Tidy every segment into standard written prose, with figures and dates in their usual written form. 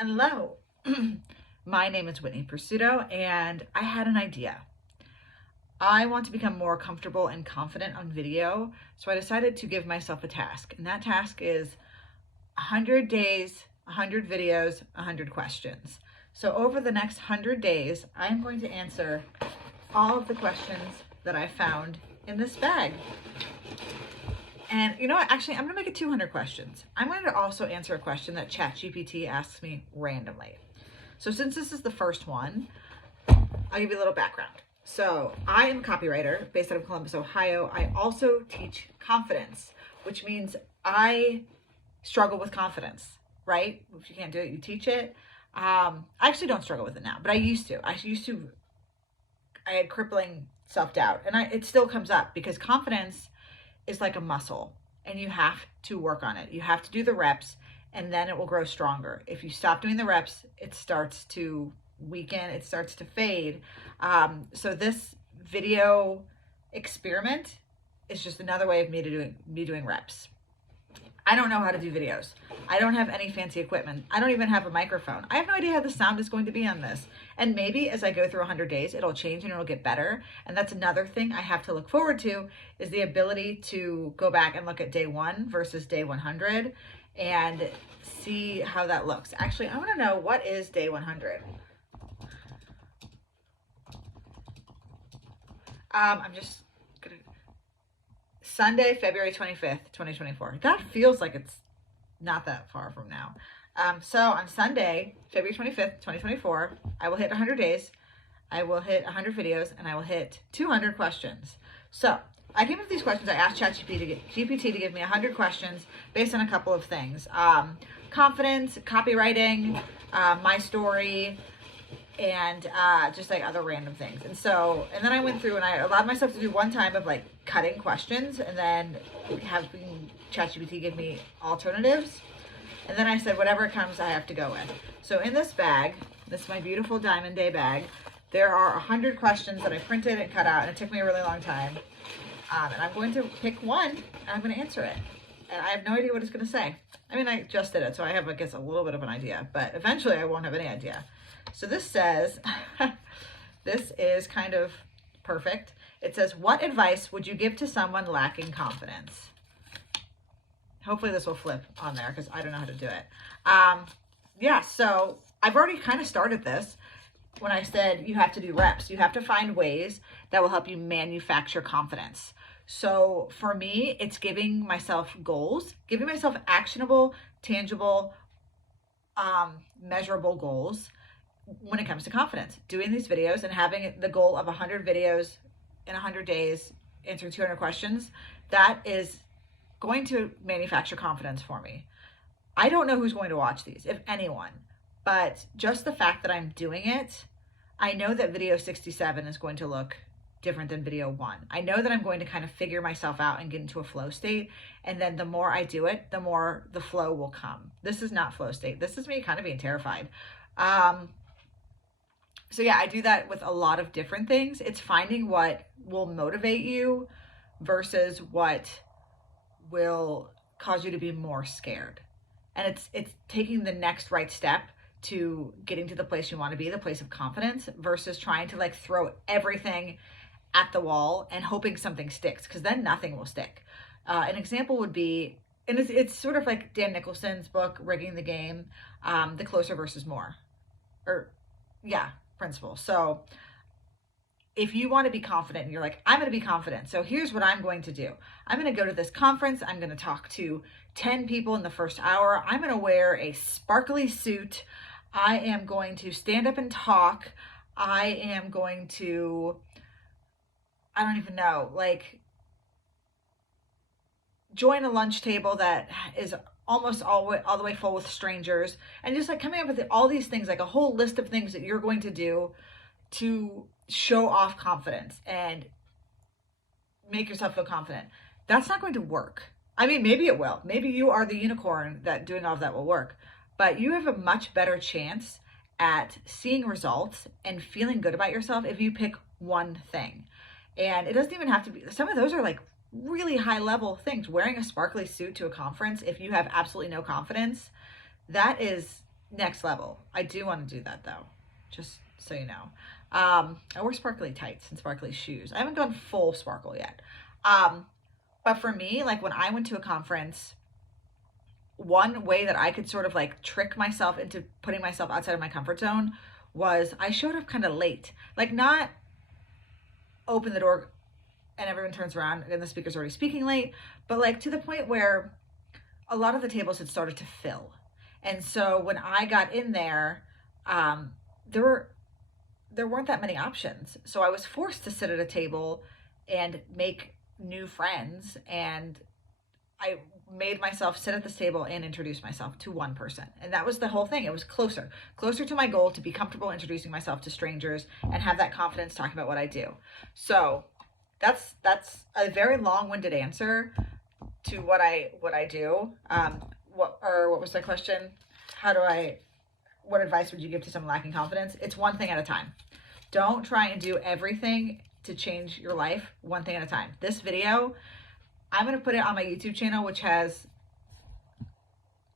Hello, my name is Whitney Pursuto, and I had an idea. I want to become more comfortable and confident on video, so I decided to give myself a task, and that task is 100 days, 100 videos, 100 questions. So over the next 100 days, I'm going to answer all of the questions that I found in this bag. And you know what? Actually, I'm going to make it 200 questions. I'm going to also answer a question that ChatGPT asks me randomly. So since this is the first one, I'll give you a little background. So I am a copywriter based out of Columbus, Ohio. I also teach confidence, which means I struggle with confidence, right? If you can't do it, you teach it. I actually don't struggle with it now, but I used to. I had crippling self-doubt, and it still comes up because confidence is like a muscle and you have to work on it. You have to do the reps and then it will grow stronger. If you stop doing the reps, it starts to weaken, it starts to fade. So this video experiment is just another way of me doing reps. I don't know how to do videos. I don't have any fancy equipment. I don't even have a microphone. I have no idea how the sound is going to be on this. And maybe as I go through 100 days, it'll change and it'll get better. And that's another thing I have to look forward to, is the ability to go back and look at day 1 versus day 100 and see how that looks. Actually, I want to know, what is day 100? I'm just gonna, Sunday, February 25th, 2024. That feels like it's not that far from now. So on Sunday, February 25th, 2024, I will hit 100 days, I will hit 100 videos, and I will hit 200 questions. So I came up with these questions. I asked ChatGPT to give me 100 questions based on a couple of things. Confidence, copywriting, my story, and just like other random things. And then I went through and I allowed myself to do one time of like cutting questions and then having ChatGPT give me alternatives. And then I said, whatever comes, I have to go with. So in this bag, this is my beautiful Diamond Day bag, there are 100 questions that I printed and cut out, and it took me a really long time. And I'm going to pick one and I'm going to answer it. And I have no idea what it's going to say. I mean, I just did it, so I have, I guess, a little bit of an idea, but eventually I won't have any idea. So this says, this is kind of perfect. It says, what advice would you give to someone lacking confidence? Hopefully this will flip on there because I don't know how to do it. Yeah, so I've already kind of started this when I said you have to do reps. You have to find ways that will help you manufacture confidence. So for me, it's giving myself goals, giving myself actionable, tangible, measurable goals when it comes to confidence. Doing these videos and having the goal of 100 videos in 100 days, answering 200 questions, that is going to manufacture confidence for me. I don't know who's going to watch these, if anyone, but just the fact that I'm doing it, I know that video 67 is going to look different than video 1. I know that I'm going to kind of figure myself out and get into a flow state. And then the more I do it, the more the flow will come. This is not flow state. This is me kind of being terrified. So yeah, I do that with a lot of different things. It's finding what will motivate you versus what will cause you to be more scared. And it's taking the next right step to getting to the place you want to be, the place of confidence, versus trying to like throw everything at the wall and hoping something sticks, because then nothing will stick. An example would be, and it's sort of like Dan Nicholson's book, Rigging the Game, the closer versus more, principle. So if you want to be confident and you're like, I'm going to be confident, so here's what I'm going to do. I'm going to go to this conference. I'm going to talk to 10 people in the first hour. I'm going to wear a sparkly suit. I am going to stand up and talk. I am going to, I don't even know, like join a lunch table that is almost all the way full with strangers, and just like coming up with all these things, like a whole list of things that you're going to do to show off confidence and make yourself feel confident. That's not going to work. I mean, maybe it will. Maybe you are the unicorn that doing all of that will work, but you have a much better chance at seeing results and feeling good about yourself if you pick one thing. And it doesn't even have to be, some of those are like really high level things. Wearing a sparkly suit to a conference, if you have absolutely no confidence, that is next level. I do want to do that though, just so you know. I wear sparkly tights and sparkly shoes. I haven't gone full sparkle yet. But for me, like when I went to a conference, one way that I could sort of like trick myself into putting myself outside of my comfort zone was I showed up kind of late. Like not open the door and everyone turns around and the speaker's already speaking late, but like to the point where a lot of the tables had started to fill. And so when I got in there, there weren't that many options. So I was forced to sit at a table and make new friends. And I made myself sit at this table and introduce myself to one person. And that was the whole thing. It was closer to my goal to be comfortable introducing myself to strangers and have that confidence talking about what I do. So that's a very long-winded answer to what I do. What was the question? What advice would you give to someone lacking confidence? It's one thing at a time. Don't try and do everything to change your life, one thing at a time. This video, I'm going to put it on my YouTube channel, which has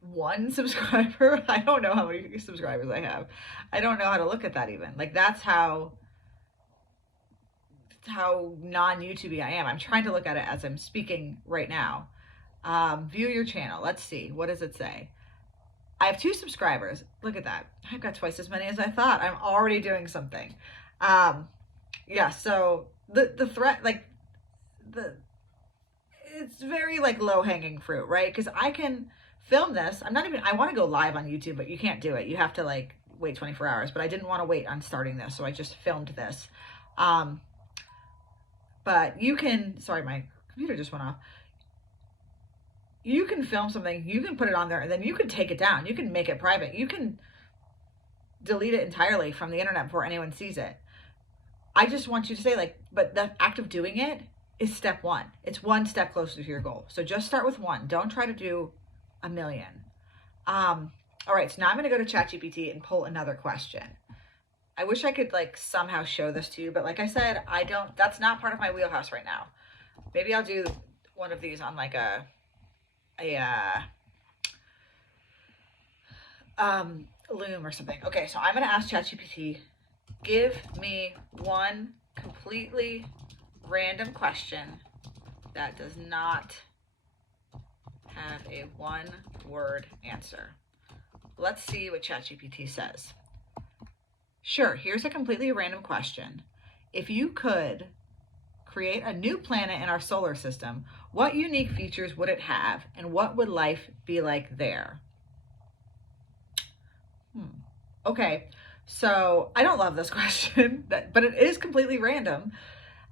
1 subscriber. I don't know how many subscribers I have. I don't know how to look at that even. Like that's how non-YouTubey I am. I'm trying to look at it as I'm speaking right now. View your channel. Let's see. What does it say? I have 2 subscribers. Look at that. I've got twice as many as I thought. I'm already doing something. Yeah, so the threat, like it's very like low hanging fruit, right? Because I can film this. I want to go live on YouTube, but you can't do it. You have to like wait 24 hours, but I didn't want to wait on starting this. So I just filmed this. But you can, sorry, my computer just went off. You can film something, you can put it on there, and then you can take it down. You can make it private. You can delete it entirely from the internet before anyone sees it. I just want you to say like, but the act of doing it is step 1. It's 1 step closer to your goal. So just start with 1. Don't try to do a million. All right, so now I'm gonna go to ChatGPT and pull another question. I wish I could like somehow show this to you, but like I said, that's not part of my wheelhouse right now. Maybe I'll do one of these on like a Loom or something. Okay, so I'm gonna ask ChatGPT, give me 1 completely random question that does not have a 1-word answer. Let's see what ChatGPT says. Sure, here's a completely random question. If you could create a new planet in our solar system, what unique features would it have, and what would life be like there? Okay, so I don't love this question, but it is completely random.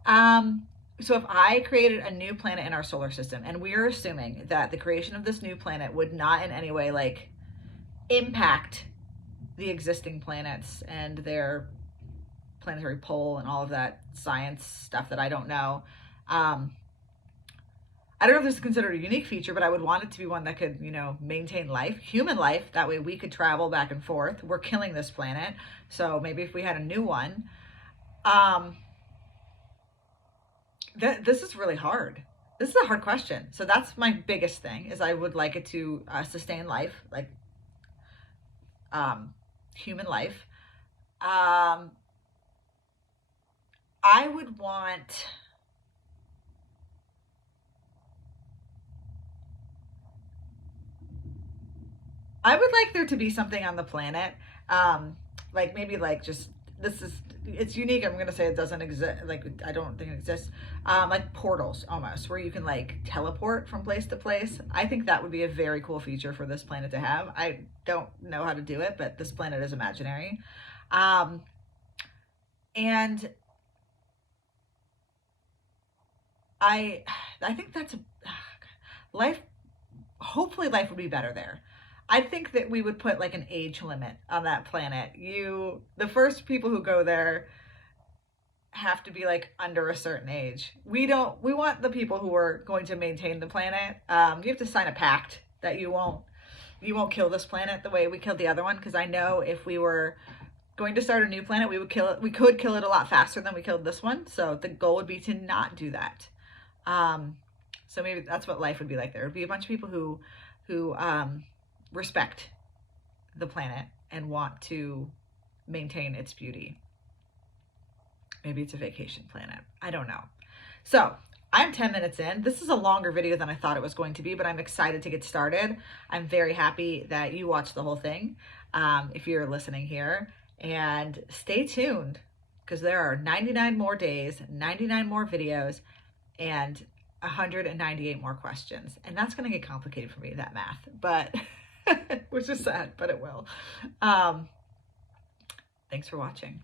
So if I created a new planet in our solar system, and we're assuming that the creation of this new planet would not in any way like impact the existing planets and their planetary pull and all of that science stuff that I don't know. I don't know if this is considered a unique feature, but I would want it to be one that could, maintain life, human life. That way we could travel back and forth. We're killing this planet. So maybe if we had a new one, this is really hard. This is a hard question. So that's my biggest thing is I would like it to sustain life, like human life. I would want like there to be something on the planet, like maybe like just it's unique. I'm gonna say it doesn't exist. Like I don't think it exists. Like portals almost, where you can like teleport from place to place. I think that would be a very cool feature for this planet to have. I don't know how to do it, but this planet is imaginary, and I think that's life. Hopefully, life would be better there. I think that we would put like an age limit on that planet. The first people who go there have to be like under a certain age. We want the people who are going to maintain the planet. You have to sign a pact that you won't kill this planet the way we killed the other one. Because I know if we were going to start a new planet, we would kill it. We could kill it a lot faster than we killed this one. So the goal would be to not do that. So maybe that's what life would be like. There would be a bunch of people who respect the planet and want to maintain its beauty. Maybe it's a vacation planet. I don't know. So I'm 10 minutes in. This is a longer video than I thought it was going to be, but I'm excited to get started. I'm very happy that you watched the whole thing, if you're listening here. And stay tuned, because there are 99 more days, 99 more videos, and 198 more questions. And that's going to get complicated for me, that math, but which is sad, but it will. Thanks for watching.